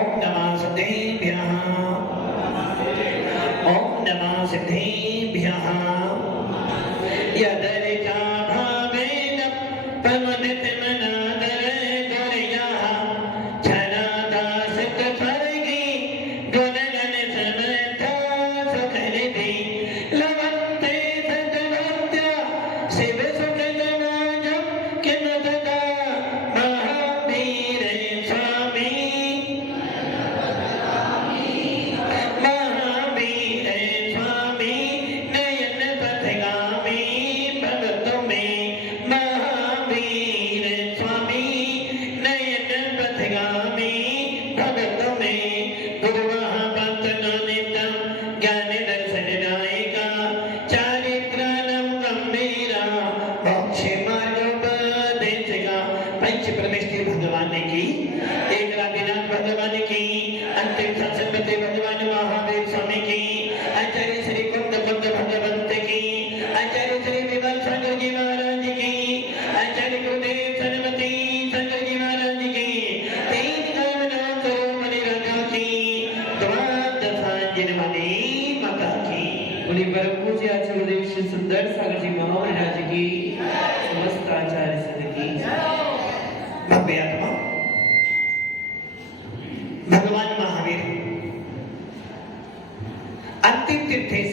नमः सिद्धेभ्यः ओम नमः सिद्धेभ्यः यदर्चा भावेन प्रमुदित मनादर दुर्यः छनादासित स्वर्गी गुणगण समर्था सुखनिधि लवन्ते सद्भक्त्या शिव सुखदमाजं किम तदा महावीर स्वामी महावीर स्वामी नयन पथगामी भगतों में महावीर स्वामी नयन पथगामी भगतों में गुरुवाह पंतनानितम ज्ञान दर्शन नायिका चारित्रानम गंभीरा मोक्ष मार्गोपदेशिका पंच परमेश्वर भगवान की एक राधिनाथ भगवान की अंतिम सत्संगति भगवान महावीर स्वामी की आचार्य श्री कुंद भगवंत की आचार्य श्री विमल शंकर जी महाराज की आचार्य गुरुदेव सरस्वती शंकर जी महाराज की तीन कामना करो मणि राजा की द्वादशांजलि माता की उन्हीं परम पूज्य आचार्य गुरुदेव श्री सुंदर सागर जी महाराज की समस्त आचार्य सभी की भव्य आत्मा भगवान महावीर अंतिम तीर्थेश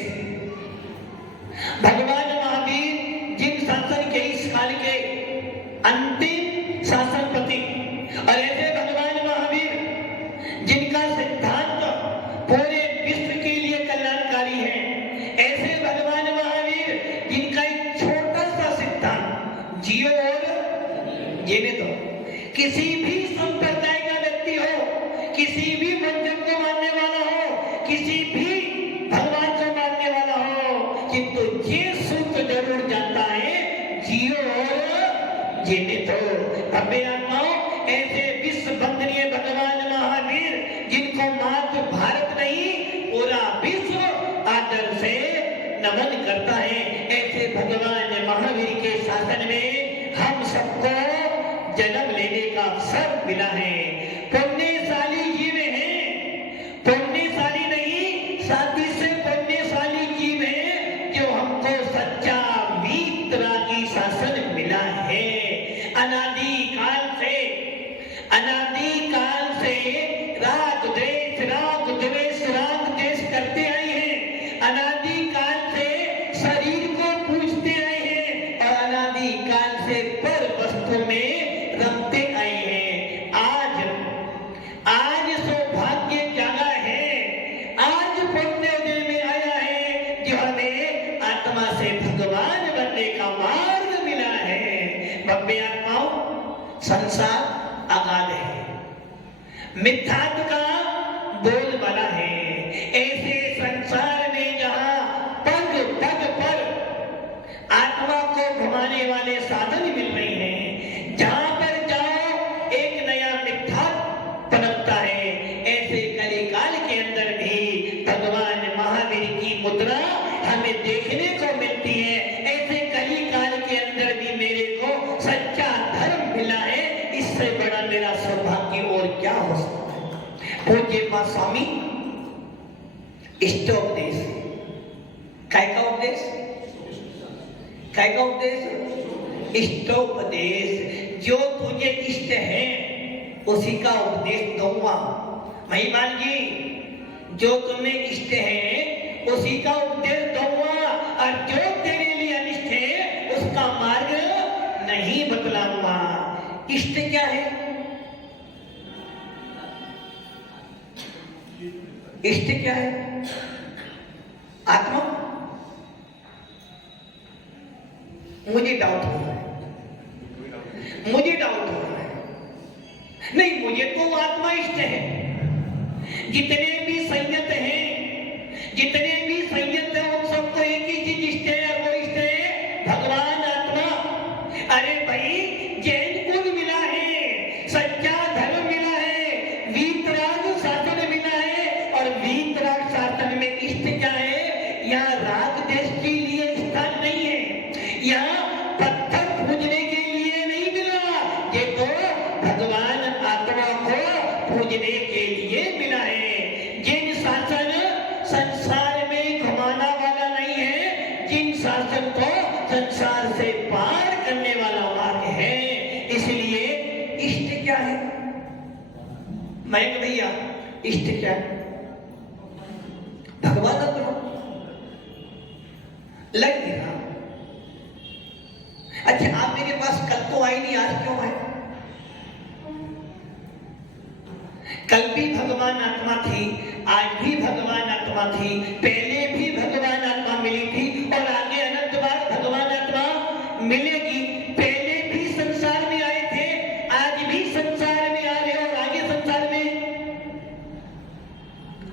भगवान महावीर जिन शासन के इस काल के अंतिम शासनपति और ऐसे भगवान महावीर जिनका सिद्धांत पूरे विश्व के लिए कल्याणकारी है, ऐसे भगवान महावीर जिनका एक छोटा सा सिद्धांत जियो और जीने दो। किसी भी संप्रदाय का व्यक्ति हो, किसी भी मंजर को मानने वाला हो, किसी भी भगवान को मानने वाला हो, किंतु ये सूत्र जरूर जानता है जियो और जीने दो। भव्य आत्माओं, ऐसे विश्व वंदनीय भगवान महावीर जिनको मात्र भारत नहीं पूरा विश्व आदर से नमन करता है, ऐसे भगवान महावीर के शासन में हम सबको जन्म लेने का अवसर मिला है। पुण्यशाली जीव हैं, पुण्यशाली नहीं साथी से पुण्यशाली जीव हैं जो हमको सच्चा वीतरागी शासन मिला है। अनादि काल से राग द्वेष करते आए हैं। अनादि काल से शरीर को पूजते आए हैं और अनादि काल से पर वस्तु में रमते आए हैं। आज सौभाग्य जागा है, आज पुण्योदय में आया है जो हमें आत्मा से भगवान बनने का मार्ग मिला है। भव्य आत्माओं, संसार अगाध है, मिथ्यात्व का बोलबाला है। ऐसे संसार में जहां पग पग पर आत्मा को घुमाने वाले साधन मिल रहे हैं, जहां पर जाओ एक नया मिथ्यात्व पनपता है, ऐसे कलिकाल के अंदर भी भगवान महावीर की मुद्रा हमें देखने को मिलती है। ऐसे कलिकाल के अंदर भी मेरे को सच्चा धर्म मिला है, इससे बड़ा मेरा सौभाग्य और क्या हो सकता है। पूज्य मां स्वामी इष्टोपदेश, काय का उपदेश, काय का उपदेश, इष्टोपदेश। जो तुझे इष्ट है उसी का उपदेश दूंगा। महिमान जी, जो तुम्हें इष्ट है उसी का उपदेश दूंगा और जो तेरे लिए अनिष्ट है उसका मार्ग नहीं बतलाऊंगा। इष्ट क्या है? इष्ट क्या है? आत्मा। मुझे डाउट हो रहा है, मुझे डाउट हो रहा है। नहीं, मुझे तो आत्मा इष्ट है। जितने भी संयत हैं, जितने भी संयत हैं उन सबको एक ही चीज इष्ट है और वो इष्ट है भगवान आत्मा। अरे भाई, जैन कुल मिला है, सच्चा धर्म मिला है, वीतराग शासन मिला है और वीतराग शासन में इष्ट क्या है? यहाँ राग देश के लिए स्थान नहीं है, यहाँ पत्थर पूजने के लिए नहीं मिला, ये तो भगवान आत्मा को पूजने के लिए मिला है। जिन शासन संसार में घुमाना वाला नहीं है, जिन शासन को संसार से पार करने वाला मार्ग है। इसलिए इष्ट क्या है? मैं भैया इष्ट क्या है? भगवान तो लग गया। अच्छा, आप मेरे पास कल तो आई नहीं, आज क्यों आए? कल भी भगवान आत्मा थी, आज भी भगवान आत्मा थी, पहले भी भगवान आत्मा मिली थी और आगे अनंत बार भगवान आत्मा मिलेगी। पहले भी संसार में आए थे, आज भी संसार में आ रहे और आगे संसार में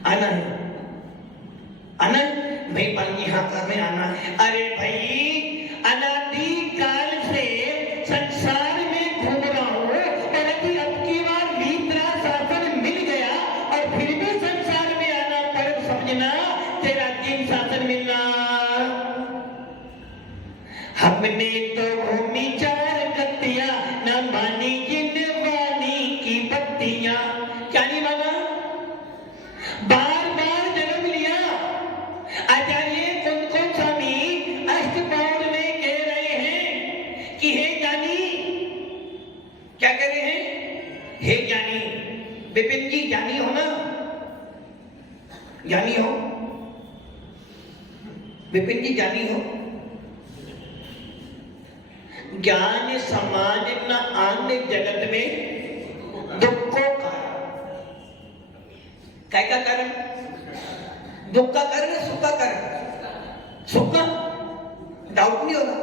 आना है। आना भाई, पानी हाँ करने आना है। अरे भाई, अनादि काल से संसार में घूम रहा हूं और अभी अब की बार लीतरा शासन मिल गया और फिर भी संसार में आना पर समझना तेरा दिन शासन मिलना। हमने तो घूमी चार गतियां, न मानी जिन वाणी की बत्तियां। क्या नहीं माना? बार बार जन्म लिया। आचार्य कुंदकुंज स्वामी अष्टपौर में कह रहे हैं कि हे ज्ञानी, क्या कह रहे हैं? हे ज्ञानी, विपिन जी ज्ञानी हो ना? ज्ञानी हो विपिन जी, ज्ञानी हो। ज्ञान समान न आन जगत में दुखों का क्या का कारण? दुख का कारण है, सुख का कारण? सुख का डाउट नहीं होगा।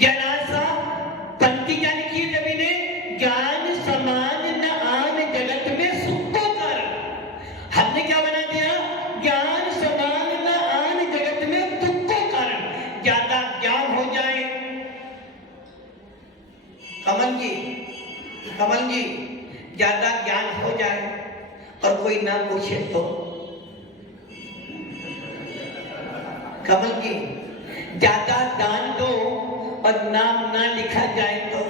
जरा सा पंक्ति क्या लिखी है कवि ने? ज्ञान समान न आन जगत में सुख का कारण। हमने क्या बना दिया? ज्ञान समान न आन जगत में दुख का कारण। ज्यादा ज्ञान हो जाए, कमल जी ज्यादा ज्ञान हो जाए और कोई ना पूछे तो? कमल जी ज्यादा दान दो और नाम ना लिखा जाए तो?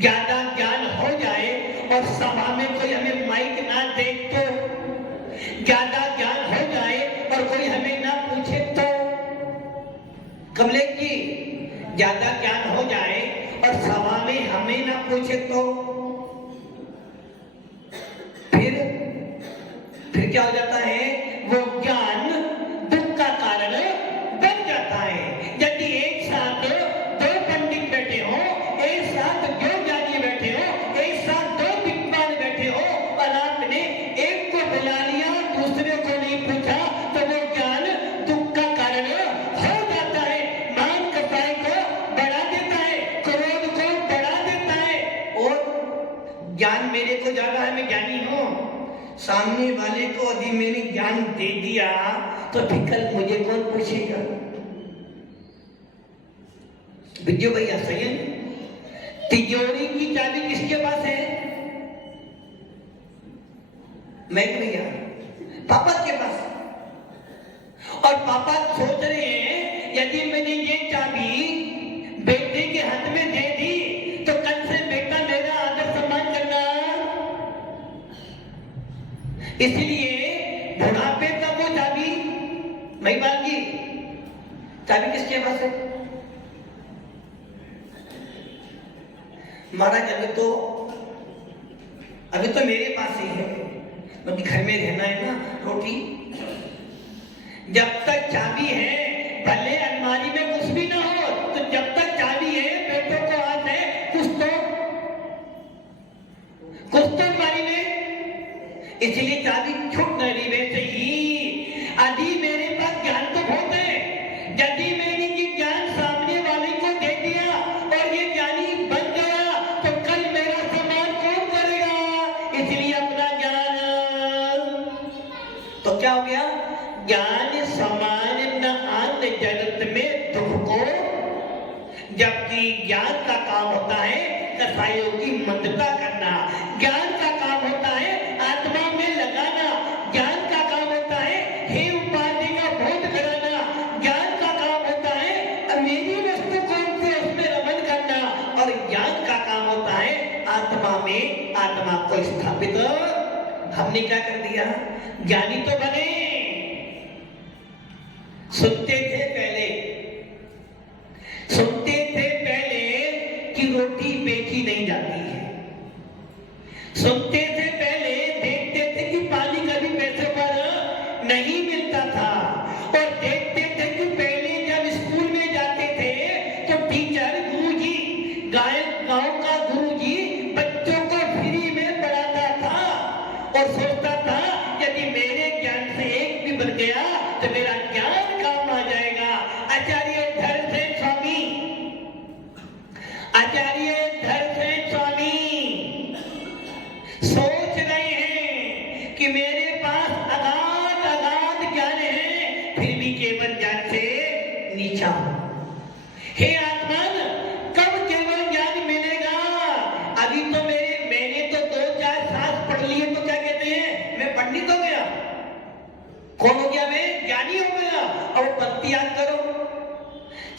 ज्यादा ज्ञान हो जाए और सभा में कोई हमें माइक ना दे तो? ज्यादा ज्ञान हो जाए और कोई हमें ना पूछे तो? कमलेश जी ज्यादा ज्ञान हो जाए और सभा में हमें ना पूछे तो? फिर क्या हो जाता है? वो ज्ञान दुख का कारण बन जाता है। यदि एक साथ दो पंडित बैठे हो, एक साथ दो ज्ञानी बैठे हो, एक साथ दो विद्वान बैठे हो और आपने एक को बुला लिया, दूसरे को नहीं पूछा, तो वो ज्ञान दुख का कारण हो जाता है। मान कसाई को बढ़ा देता है, क्रोध को बढ़ा देता है। और ज्ञान मेरे को ज्यादा है, मैं ज्ञानी हूं, सामने वाले को यदि मैंने ज्ञान दे दिया तो फिर कल मुझे कौन पूछेगा? विजय भैया सही है? तिजोरी की चाबी किसके पास है? मैं भैया पापा के पास। और पापा सोच रहे हैं यदि मैंने ये चाबी बेटे के हाथ में दे दी तो कल से बेटा मेरा आदर सम्मान करना। इसलिए बुढ़ापे तक वो चाबी, महिपाल जी चाबी किसके पास है? महाराज अभी तो मेरे पास ही है, क्योंकि घर में रहना है ना, रोटी। जब तक चाबी है, भले अलमारी में कुछ भी ना हो, तो जब तक चाबी है, बेटों को हाथ है, कुछ तो अलमारी में। इसलिए चाबी छूट नहीं रही। वैसे ही यदि मेरे पास ज्ञान तो बहुत है, यदि मैंने ये ज्ञान सामने वाले को दे दिया और ये ज्ञानी बन गया तो कल मेरा सम्मान कौन करेगा? इसलिए अपना ज्ञान, तो क्या हो गया? ज्ञान समान न आन जगत में दुख को। जबकि ज्ञान का काम होता है कसाइयों की मंदता करना, ज्ञान का काम होता है आत्मा में लगाना, ज्ञान का काम होता है हे उपाधि का बोध कराना, ज्ञान का काम होता है मेरी वस्तु कौन सी उसमें रमन करना, और ज्ञान का काम होता है आत्मा में आत्मा को स्थापित हमने क्या कर दिया, ज्ञानी तो बने, सुनते थे पहले कि रोटी बेची नहीं जाती है, सुनते थे पहले, देखते थे कि पानी कभी पैसे पर नहीं मिलता था, और देखते थे कि पहले जब स्कूल में जाते थे तो टीचर गुरुजी, गांव का गुरुजी बच्चों को फ्री में पढ़ाता था, और सोचता था यदि मेरे ज्ञान से एक भी बन गया तो मेरा ज्ञान काम आ जाएगा। आचार्य धरसेन स्वामी सोच रहे हैं कि मेरे पास अगाध ज्ञान है, फिर भी केवल ज्ञान से नीचा हूं। हे आत्मन, कब केवल ज्ञान मिलेगा? अभी तो मैंने तो 2-4 शास्त्र पढ़ लिए, तो क्या कहते हैं, मैं पंडित हो गया। कौन हो गया? मैं ज्ञानी हो गया। अब पंक्ति याद करो,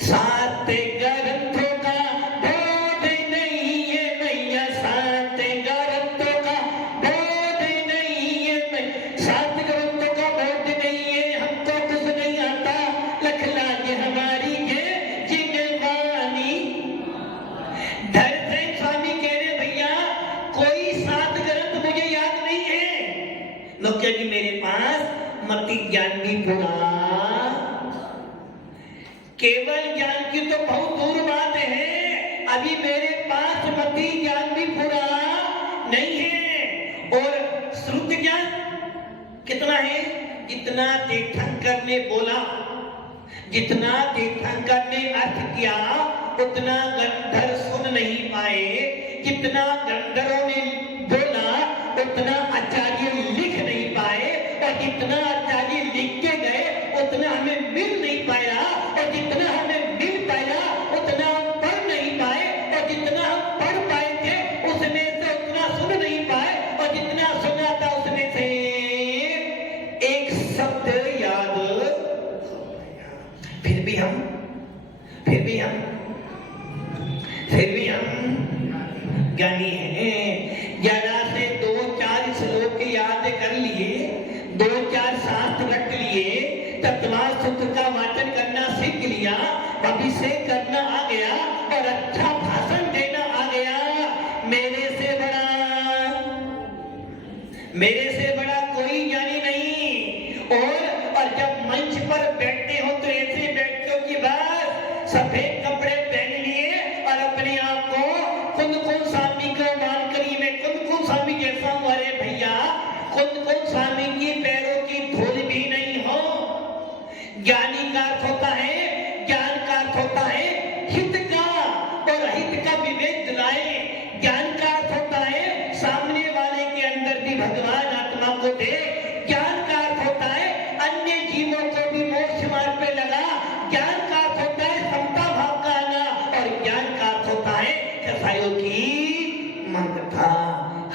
सात ग्रंथों का बोध नहीं है मैया, सात ग्रंथों का बोध नहीं है मैं, सात ग्रंथों का बोध नहीं है, हमको कुछ नहीं आता, लख लागे हमारी ये जिनवानी। धरसेन स्वामी कह रहे भैया कोई 7 ग्रंथ मुझे याद नहीं है, लोग क्या कि मेरे पास मति ज्ञान भी पूरा, केवल ज्ञान की तो बहुत दूर बात है, अभी मेरे पास मति ज्ञान भी पूरा नहीं है। और श्रुत ज्ञान कितना है? जितना तीर्थंकर ने बोला, जितना तीर्थंकर ने अर्थ किया उतना गंधर्व सुन नहीं पाए, जितना गंधर्वों ने बोला उतना आचार्य लिख नहीं पाए, और जितना आचार्य लिख के गए उतना हमें मिल नहीं पाया, और जितना हमें मिल पाया उतना हम पढ़ नहीं पाए, और जितना हम पढ़ पाए थे उसमें से उतना सुन नहीं पाए, और जितना सुना था उसमें से एक शब्द याद, फिर भी हम ज्ञानी हैं। जरा से 2-4 श्लोक याद कर लिए, 2-4 शास्त्र रट लिए, तत्वार्थ सूत्र का वाचन करना सीख लिया, भविष्य करना आ गया, और अच्छा भाषण देना आ गया। मेरे से बड़ा कोई ज्ञानी नहीं। और जब मंच पर बैठते हो तो ऐसे बैठते हो कि बस सफेद कपड़े पहन लिए और अपने आप को कुंद स्वामी को मानकर ही मैं कुंद स्वामी जैसा हूं। अरे भैया, कुंद स्वामी की पैरों की धूल भी नहीं हो। ज्ञानी का अर्थ होता है, ज्ञान का अर्थ होता है हित का, और हित का विवेक दिलाए। ज्ञान का अर्थ होता है सामने वाले के अंदर भी भगवान आत्मा को दे। ज्ञान का अर्थ होता है अन्य जीवों को भी मोक्ष मार्ग पे लगा। ज्ञान का अर्थ होता है समता भाव का आना, और ज्ञान का अर्थ होता है कसाईयों की मंगता।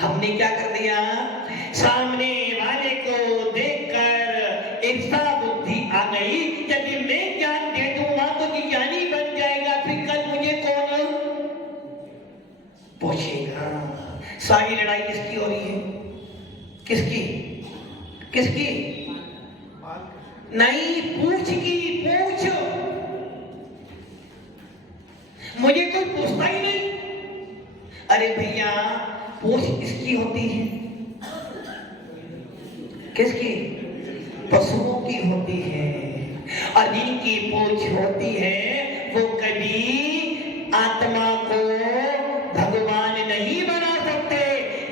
हमने क्या कर दिया? सामने वाले को देखकर ईर्षा बुद्धि आ गई। यदि मैं ज्ञान दे दूंगा तो ज्ञानी बन जाएगा, फिर कल मुझे कौन पूछेगा? सारी लड़ाई किसकी हो रही है? किसकी? नहीं, पूछ की, पूछ। मुझे कोई पूछता ही नहीं। अरे भैया, पूछ किसकी होती है? किसकी? पशुओं की होती है। और जिनकी पूछ होती है वो कभी आत्मा को भगवान नहीं बना सकते।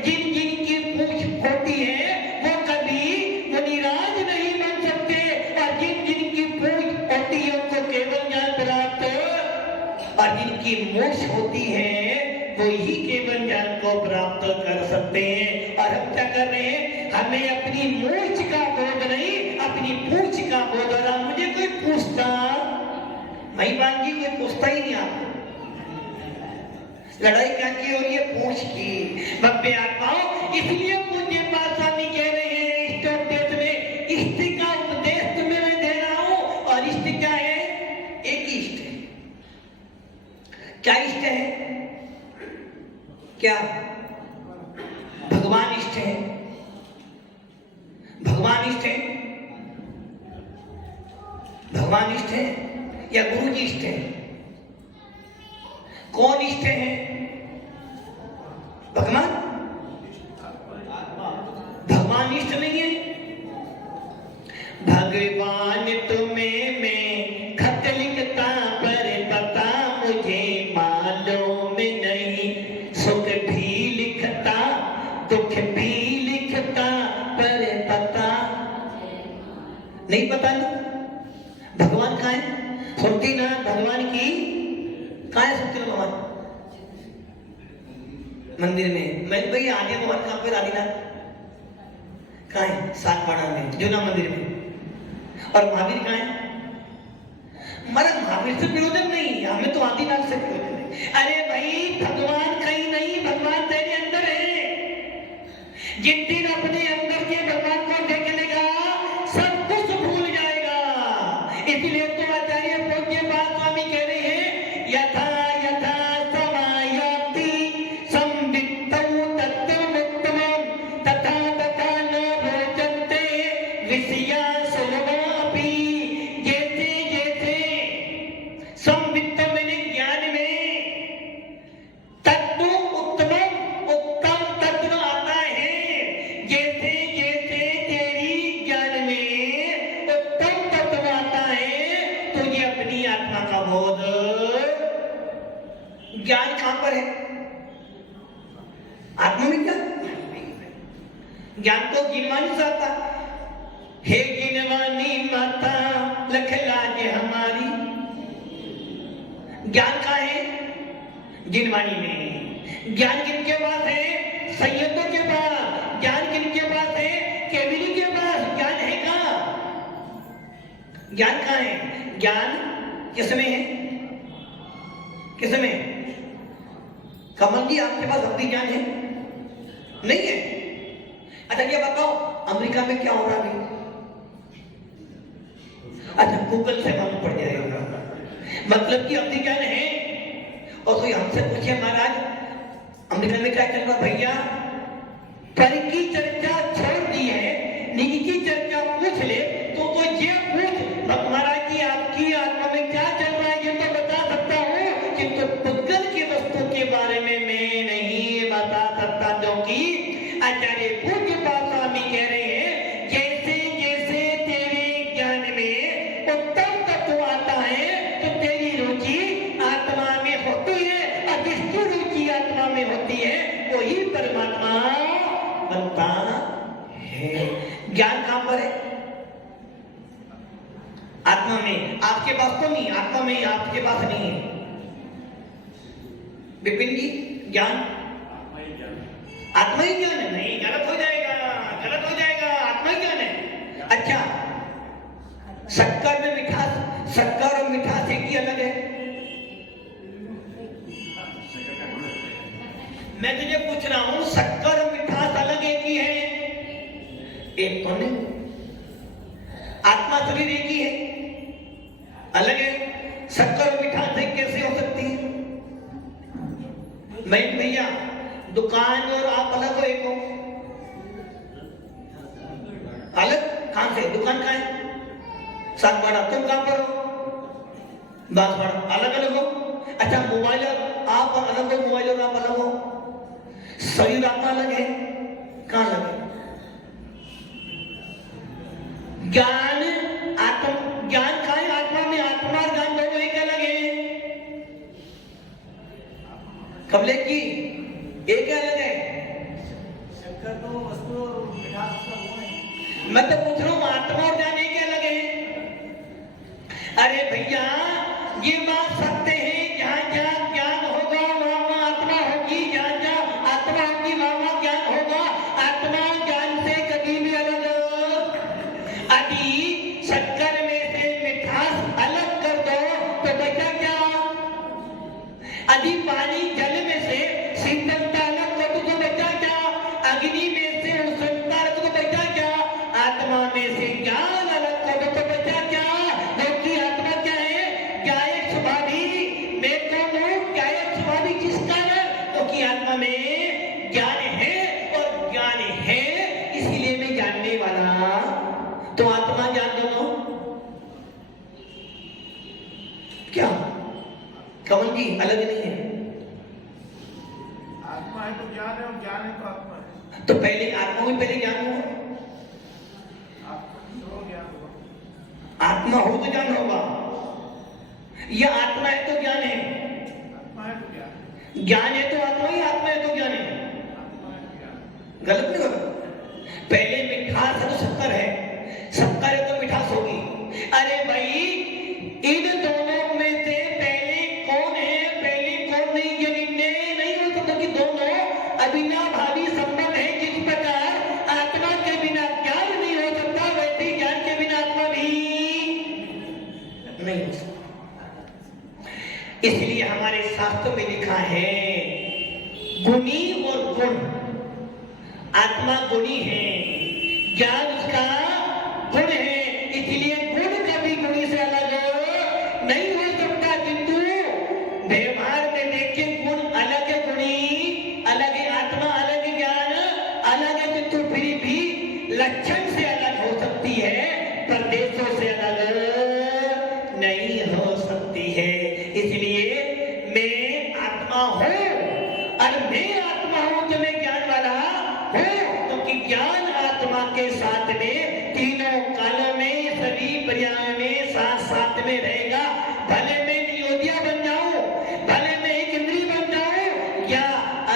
जिनकी पूछ होती है वो कभी मुनिराज नहीं बन सकते, और जिनकी पूछ होती है उनको केवल ज्ञान प्राप्त, और जिनकी मूछ होती है वो ही केवल ज्ञान को प्राप्त कर सकते हैं। और हम क्या कर रहे हैं? हमें अपनी मूछ का बोध नहीं, अपनी पूछ का बोध हो रहा। मुझे कोई पूछता, महिमान जी कोई पूछता ही नहीं। आपको लड़ाई क्या की हो रही है? पूछ की। भव्य आत्माओं, इसलिए पूज्य स्वामी कह रहे हैं इष्ट उपदेश में, इष्ट का उपदेश तुम्हें मैं दे रहा हूं। और इष्ट क्या है? एक इष्ट है। क्या इष्ट है? क्या? भगवान इष्ट है। भगवान इष्ट है? भगवान इष्ट है या गुरु जी इष्ट है? कौन इष्ट है? भगवान? भगवान इष्ट नहीं है। भगवान तुम्हें मैं खत लिखता पर पता मुझे मालूम नहीं, सुख भी लिखता दुख भी लिखता पर पता नहीं। पता नहीं भगवान कहाँ है? सुनती ना भगवान की कहाँ है? सुनती ना भगवान मंदिर में। मैं भाई आदि भगवान कहाँ पे? आदिनाथ कहाँ है? सातवाड़ा में, जूना मंदिर में। और महावीर कहाँ है? हमारा महावीर से विरोधन नहीं, हमें तो आदिनाथ से विरोधन है। अरे भाई भगवान कहीं नहीं, भगवान तेरे अंदर है। जिस दिन अपने अंदर के भगवान को देख लेगा सब कुछ भूल जाएगा। इसलिए तो आचार्य पूज्य बात स्वामी कह रहे हैं, यथा यथा समायाति संवित्तौ तत्त्वमुत्तमं तथा तथा न रोचन्ते विषया सुलभापि। जैसे जैसे संवित्त मैंने ज्ञान में तत्व उत्तम उत्तम तत्व आता है, जैसे जैसे तेरी ज्ञान में उत्तम तत्व आता है, तुझे अपनी आत्मा का बोध। ज्ञान कहां पर है? आत्मा में क्या ज्ञान? तो गिनवानी से आता। हे गिनवानी माता लख लाज हमारी। ज्ञान कहाँ है? गिनवानी में। ज्ञान किनके पास है? संयतों के पास। ज्ञान किनके पास है? केवली के पास। ज्ञान है कहाँ? ज्ञान कहाँ है? ज्ञान किसमें है? किसमें? कमल जी आपके पास अवधि ज्ञान है? नहीं है। अच्छा ये बताओ अमेरिका में क्या हो रहा है? अच्छा गूगल से मालूम पड़ जाएगा। मतलब कि अवधि ज्ञान है। और कोई हमसे पूछे महाराज अमेरिका में क्या चल रहा? भैया पर की चर्चा छोड़ दी है, निजी की चर्चा पूछ ले तो ये पूछ महाराज जी आपकी आत्मा में क्या चल रहा है? ये तो बता सकता हूँ, किंतु पुद्गल की वस्तु के बारे में मैं नहीं बता सकता। क्योंकि आचार्य पूज्य स्वामी कह रहे हैं, जैसे जैसे तेरे ज्ञान में उत्तम तत्व आता है तो तेरी रुचि आत्मा में होती है, और जिसकी रुचि आत्मा में होती है वही परमात्मा बनता है। ज्ञान कहां पर है? आत्मा में। आपके पास तो नहीं, आत्मा में आपके पास नहीं है। विपिन जी ज्ञान आत्मा ही ज्ञान है? नहीं, गलत हो जाएगा, गलत हो जाएगा। आत्मा ही ज्ञान है। अच्छा शक्कर में मिठास, शक्कर और मिठास एक ही अलग है? मैं तुझे पूछ रहा हूं शक्कर और मिठास अलग एक ही है? एक तो नहीं। आत्मा शरीर एक ही है? अलग है। शक्कर और मिठास एक कैसे हो सकती है? मैं भैया दुकान और आप अलग हो, एक हो? अलग कहां से? दुकान कहां है? सातवाड़ा। तुम कहां पर हो? बांसवाड़ा। अलग अलग हो। अच्छा मोबाइल आप अलग हो, मोबाइल और आप अलग हो। शरीर आपका अलग है? कहां अलग है? ज्ञान आत्मा, ज्ञान कहां है? आत्मा में। आत्मा और ज्ञान दोनों एक अलग है। कबले की एक अलग है। शक्कर तो वस्तु और मिठास का वो है। मैं तो पूछ रहा हूं आत्मा और ज्ञान एक अलग है? अरे भैया ये बात सकते हैं, जहां जहां ज्ञान होगा वहां वहां आत्मा होगी, जहां जहां आत्मा होगी वहां वहां ज्ञान होगा। आत्मा ज्ञान से कभी भी अलग। अभी शक्कर में से मिठास अलग कर दो तो बचा क्या? अभी पानी जल में से शीतलता अलग कर दो तो बचा क्या? अग्नि में से उष्णता अलग तो बचा क्या? आत्मा में से ज्ञान अलग कर दो तो बचा क्या? क्योंकि आत्मा क्या है? क्या एक स्वाभाविक आत्मा ज्ञान दोनों क्या कमल जी अलग नहीं है? आत्मा है तो ज्ञान है और ज्ञान है तो आत्मा है। तो पहले आत्मा में पहले ज्ञान हो, आत्मा तो ज्ञान होगा। आत्मा हो तो ज्ञान होगा, या आत्मा है तो ज्ञान है? आत्मा है तो ज्ञान। ज्ञान है तो आत्मा ही, आत्मा है तो ज्ञान है। आत्मा है तो ज्ञान। गलत नहीं होगा। पहले मिठास है तो शक्कर है, शक्कर है तो मिठास होगी। अरे भाई इन दोनों में से पहले कौन है, पहले कौन नहीं, ये निर्णय नहीं हो सकता कि दोनों अविनाभावी संबंध है। जिस प्रकार आत्मा के बिना ज्ञान नहीं हो सकता, वैसे ज्ञान के बिना आत्मा भी नहीं हो सकता। इसलिए हमारे शास्त्र में लिखा है गुणी और गुण। आत्मा गुणी है, ज्ञान उसका गुण है, इसलिए गुण कभी गुणी से अलग नहीं हो सकता। किंतु व्यवहार में देखिए गुण अलग है, गुणी अलग है, आत्मा अलग है, ज्ञान अलग है, किंतु फिर भी लक्षण से अलग हो सकती है, प्रदेशों से अलग नहीं हो सकती है। इसलिए मैं आत्मा हूं और मैं आत्मा हूं तो मैं ज्ञान वाला हूं, क्योंकि ज्ञान आत्मा के साथ में तीनों कालों में सभी पर्याय में साथ साथ में रहेगा। भले मैं नियोजिया बन जाऊं, भले मैं एक इंद्रिय बन जाऊं या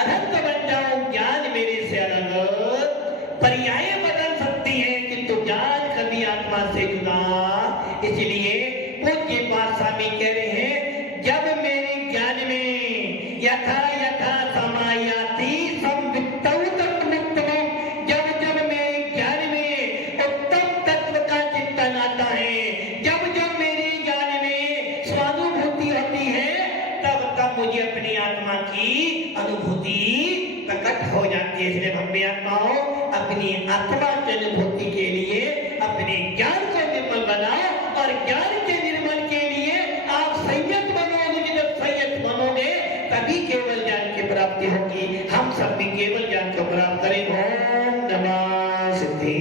अनंत बन जाऊं, ज्ञान मेरे से अलग पर्याय बदल सकती है, किंतु ज्ञान कभी आत्मा से जुदा। इसलिए पूज्य पातशाही कह रहे हैं जब मेरे ज्ञान में यथा यथा समायाति संवित्तौ तत्मुक्तमो, जब जब मेरे ज्ञान में उत्तम तत्व का चिंतन आता है, जब जब मेरे ज्ञान में स्वानुभूति होती है, तब तब मुझे अपनी आत्मा की अनुभूति प्रकट हो जाती है। इसलिए भव्य आत्माओं अपनी आत्मा की अनुभूति के लिए अपने ज्ञान को निर्मल बनाओ, और ज्ञान के निर्मल के लिए आप संयत बनोगे। जब संयत बनोगे तभी केवल ज्ञान की प्राप्ति होगी। हम सब भी केवल ज्ञान को प्राप्त करें। ओम नमः सिद्धि।